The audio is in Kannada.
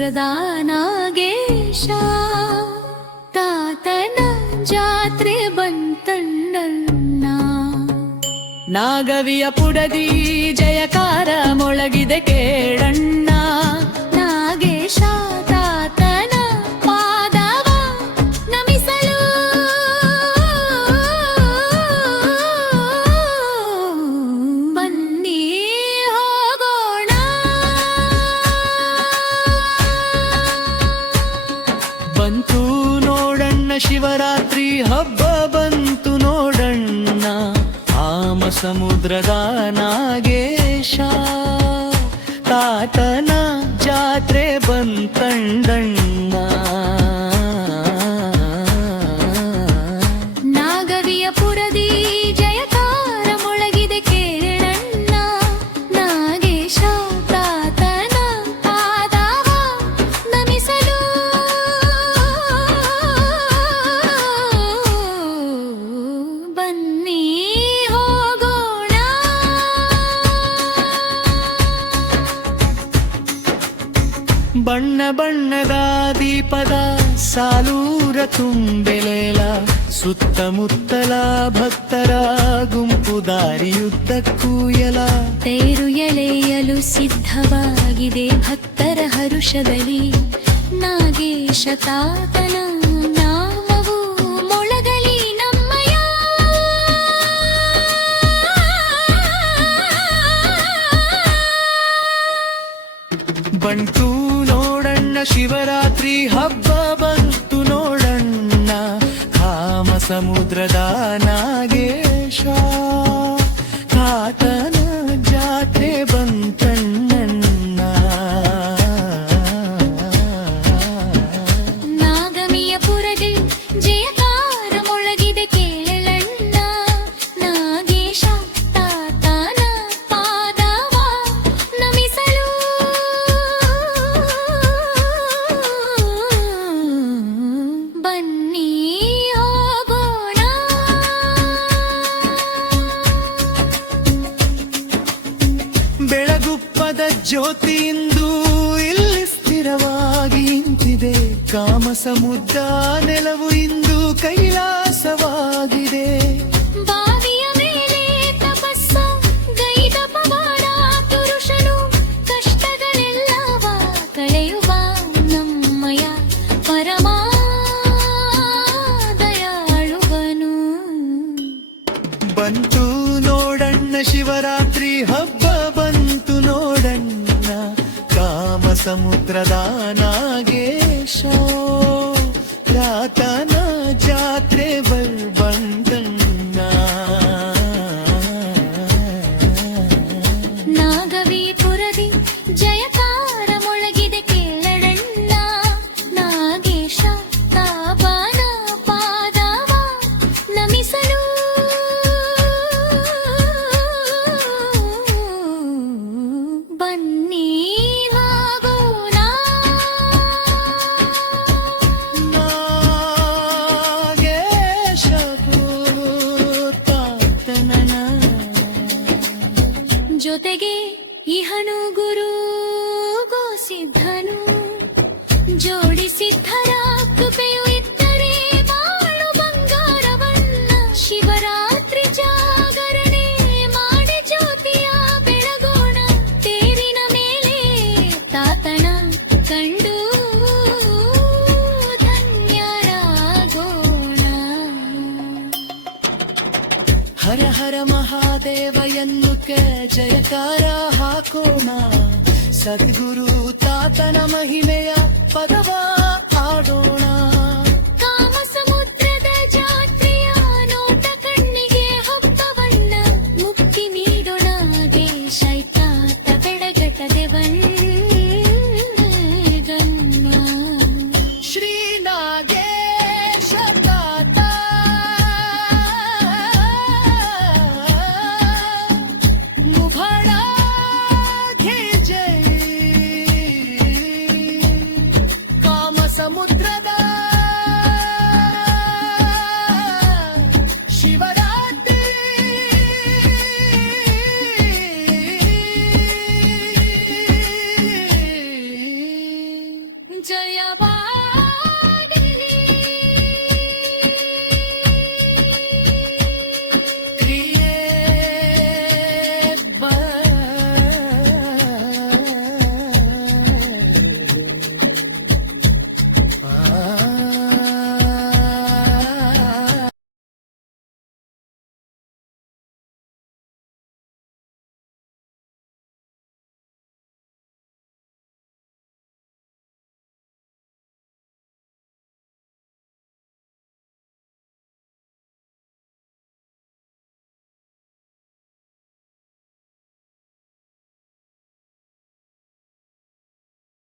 ಸಮುದ್ರದ ನಾಗೇಶ ತಾತನ ಜಾತ್ರೆ ಬಂತಣ್ಣಣ್ಣ. ನಾಗವಿಯ ಪುಡದಿ ಜಯಕಾರ ಮೊಳಗಿದೆ ಕೇಳಣ್ಣ. ನಾಗೇಶ ತಾತನ ಪಾದವ ನಮಿಸಲು ಬನ್ನಿ ಹೋಗೋಣ. ಬಂತು ನೋಡಣ್ಣ ಶಿವರಾತ್ರಿ ಹಬ್ಬ ಬಂತು ನೋಡಣ್ಣ. ಆಮ ಸಮುದ್ರದ ನಾಗೇಶ ತಾತನ ಜಾತ್ರೆ ಬಂತಂಡಣ್ಣ. ನಾಗವಿಯ ಪುರದಿ ಜಯಕಾರ ಮೊಳಗಿದೆ ಕೇಳಣ್ಣ. ನಾಗೇಶ ತಾತನ ಪಾದವ ನಮಿಸಲು ಬನ್ನಿ ಹೋಗೋಣ. ಬಣ್ಣ ಬಣ್ಣದ ದೀಪದ ಸಾಲೂರ ತುಂಬೆಲೆಲ ಸುತ್ತಮುತ್ತಲ ಭಕ್ತರ ಗುಂಪು ದಾರಿಯುದ್ದಕ್ಕೂ ಎಲ. ತೇರು ಎಳೆಯಲು ಸಿದ್ಧವಾಗಿದೆ ಭಕ್ತರ ಹರುಷದಲ್ಲಿ. ನಾಗೇಶ ತಾತನ ನಾಮವು ಮೊಳಗಲಿ ನಮ್ಮಯ. ಬಂತು ನೋಡಣ್ಣ ಶಿವರಾತ್ರಿ ಹಬ್ಬ ಬಂತು ನೋಡಣ್ಣ. ಕಾಮ ಸಮುದ್ರದ ನಾಗೇಶ ತಾತನ ಜಾತ್ರೆ ಬಂತಣ್ಣ. ನಾಗಮಿಯ ಪುರದಿ ಜಯಕಾರ ಮೊಳಗಿದೆ ಕೇಳಣ್ಣ. ನಾಗೇಶ ತಾತನ ಪಾದವ ನಮಿಸಲು ಬನ್ನಿ ಹೋಗೋಣ. ಬೆಳಗುಪ್ಪದ ಜ್ಯೋತಿಯಿಂದು ಇಲ್ಲಿ ಸ್ಥಿರವಾಗಿ ನಿಂತಿದೆ. ಕಾಮ ಸಮುದ್ರ ನೆಲವು ಇಂದು ಕೈಲಾಸವಾಗಿದೆ. ಬಾವಿಯ ಮೇಲೆ ತಪಸ್ಸ ಗೈದ ಪವಾಡ ಪುರುಷನು ಕಷ್ಟಗಳೆಲ್ಲವ ಕಳೆಯುವ ನಮ್ಮಯ ಪರಮ ದಯಾಳುವನು. ಬಂತು ನೋಡಣ್ಣ ಶಿವರಾತ್ರಿ ಹಬ್ಬ ಬಂತು ನೋಡಣ್ಣ. ಕಾಮ ಸಮುದ್ರದ ನಾಗೇಶ ತಾತನ ಜಾತ್ರೆ ಬಂತಣ್ಣ. ನಾಗವಿ ಪುರದಿ ಜಯಕಾರ ಮೊಳಗಿದೆ ಕೇಳಣ್ಣ. ನಾಗೇಶ ತಾಪನ ಪಾದವ ನಮಿಸಲು ಬನ್ನಿ ಹೋಗೋಣ. ನಾಗೇಶ ತಾತನ ಜೊತೆಗೆ ಇಹನು ಗುರು ಗೋಸಿದ್ಧನು ಜೋಡಿ ಸಿದ್ಧರ ಕೃಪೆಯು ಇದ್ದರೆ ಬಾಳು ಬಂಗಾರವನ್ನ. ಶಿವರಾತ್ರಿ ಜಾಗರಣೆ ಮಾಡಿ ಜ್ಯೋತಿಯ ಬೆಳಗೋಣ. ತೇರಿನ ಮೇಲೆ ತಾತನ ಕಂಡು ಧನ್ಯರಾಗೋಣ. ಹರ ಹರ ಮಹಾದೇವ ಎನ್ನುತ್ತ ಜಯಕಾರ ಹಾಕೋಣ. ಸದ್ಗುರು ತಾತನ ಮಹಿಮೆಯ ಪದವ ಆಡೋಣ.